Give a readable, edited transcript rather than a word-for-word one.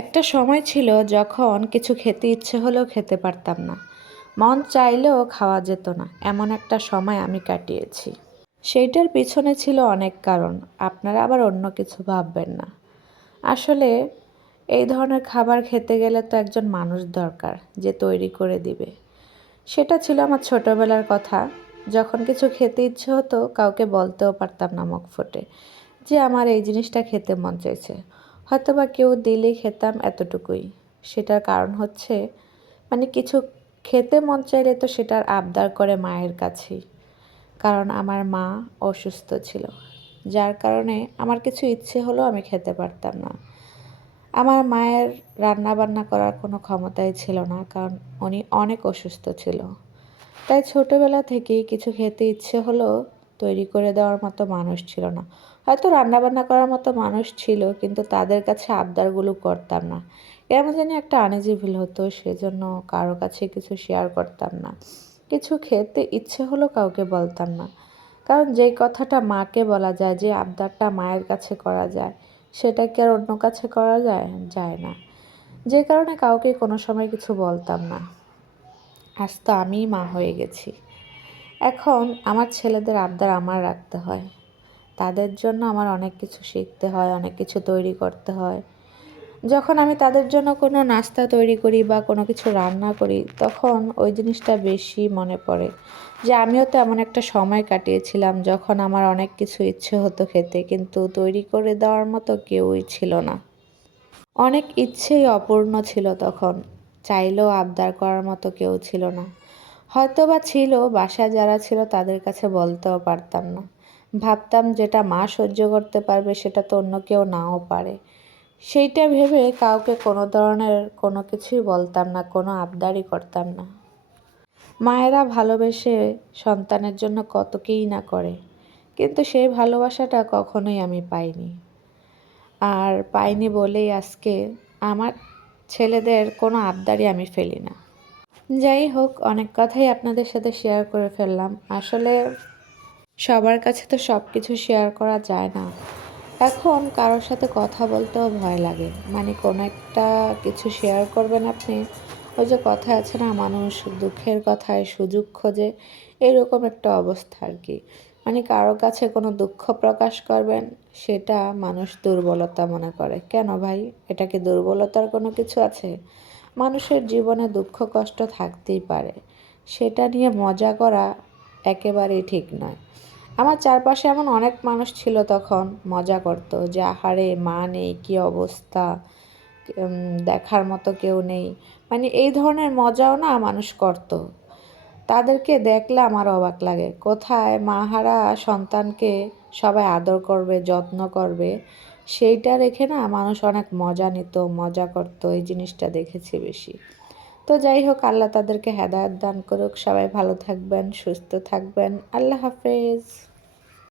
একটা সময় ছিল যখন কিছু খেতে ইচ্ছে হলেও খেতে পারতাম না, মন চাইলেও খাওয়া যেত না। এমন একটা সময় আমি কাটিয়েছি। সেইটার পিছনে ছিল অনেক কারণ, আপনারা আবার অন্য কিছু ভাববেন না। আসলে এই ধরনের খাবার খেতে গেলে তো একজন মানুষ দরকার যে তৈরি করে দিবে। সেটা ছিল আমার ছোটবেলার কথা। যখন কিছু খেতে ইচ্ছে হতো কাউকে বলতেও পারতাম না মুখ ফুটে যে আমার এই জিনিসটা খেতে মন চাইছে। হয়তোবা কেউ দিলেই খেতাম, এতটুকুই। সেটার কারণ হচ্ছে কিছু খেতে মন চাইলে তো সেটার আবদার করে মায়ের কাছেই। কারণ আমার মা অসুস্থ ছিল, যার কারণে আমার কিছু ইচ্ছে হলেও আমি খেতে পারতাম না। আমার মায়ের রান্না বান্না করার কোনো ক্ষমতাই ছিল না, কারণ উনি অনেক অসুস্থ ছিল। তাই ছোটবেলা থেকেই কিছু খেতে ইচ্ছে হলেও তৈরি করে দেওয়ার মতো মানুষ ছিল না। হয়তো রান্নাবান্না করার মতো মানুষ ছিল, কিন্তু তাদের কাছে আবদারগুলো করতাম না। কেমন জানি একটা আনইজি ফিল হতো, সেজন্য কারো কাছে কিছু শেয়ার করতাম না। কিছু খেতে ইচ্ছে হলেও কাউকে বলতাম না। কারণ যেই কথাটা মাকে বলা যায়, যে আবদারটা মায়ের কাছে করা যায়, সেটা কি আর অন্য কাছে করা যায়? যায় না। যে কারণে কাউকে কোনো সময় কিছু বলতাম না। আজ তো আমিই মা হয়ে গেছি। এখন আমার ছেলেদের আবদার আমার রাখতে হয়। তাদের জন্য আমার অনেক কিছু শিখতে হয়, অনেক কিছু তৈরি করতে হয়। যখন আমি তাদের জন্য কোনো নাস্তা তৈরি করি বা কোনো কিছু রান্না করি, তখন ওই জিনিসটা বেশি মনে পড়ে যে আমিও তো এমন একটা সময় কাটিয়েছিলাম যখন আমার অনেক কিছু ইচ্ছে হতো খেতে, কিন্তু তৈরি করে দেওয়ার মতো কেউই ছিল না। অনেক ইচ্ছেই অপূর্ণ ছিল তখন, চাইলেও আবদার করার মতো কেউ ছিল না। হয়তো বা ছিল, বাসায় যারা ছিল তাদের কাছে বলতেও পারতাম না। ভাবতাম যেটা মা সহ্য করতে পারবে সেটা তো অন্য কেউ নাও পারে। সেইটা ভেবে কাউকে কোনো ধরনের কোনো কিছুই বলতাম না, কোনো আবদারই করতাম না। মায়েরা ভালোবেসে সন্তানের জন্য কত কীই না করে, কিন্তু সেই ভালোবাসাটা কখনোই আমি পাইনি। আর পাইনি বলেই আজকে আমার ছেলেদের কোনো আবদারই আমি ফেলি না। যাই হোক, অনেক কথাই আপনাদের সাথে শেয়ার করে ফেললাম। আসলে সবার কাছে তো সব কিছু শেয়ার করা যায় না। এখন কারোর সাথে কথা বলতেও ভয় লাগে। কোনো একটা কিছু শেয়ার করবেন আপনি, ওই যে কথায় আছে না, মানুষ দুঃখের কথায় সুযোগ খোঁজে, এরকম একটা অবস্থা আর কি। কারো কাছে কোনো দুঃখ প্রকাশ করবেন, সেটা মানুষ দুর্বলতা মনে করে। কেন ভাই, এটা কি দুর্বলতার কোনো কিছু আছে? মানুষের জীবনে দুঃখ কষ্ট থাকতেই পারে, সেটা নিয়ে মজা করা একেবারেই ঠিক নয়। আমার চারপাশে এমন অনেক মানুষ ছিল তখন, মজা করতো যে আহারে মা নেই, কী অবস্থা, দেখার মতো কেউ নেই। এই ধরনের মজাও না মানুষ করত। তাদেরকে দেখলে আমার অবাক লাগে, কোথায় মাহারা সন্তানকে সবাই আদর করবে, যত্ন করবে, সেইটা রেখে না মানুষ অনেক মজা নিত, মজা করত। এই জিনিসটা দেখেছি বেশি। তো যাই হোক, আল্লাহ তাদেরকে হেদায়েত দান করুক। সবাই ভালো থাকবেন, সুস্থ থাকবেন। আল্লাহ হাফেজ।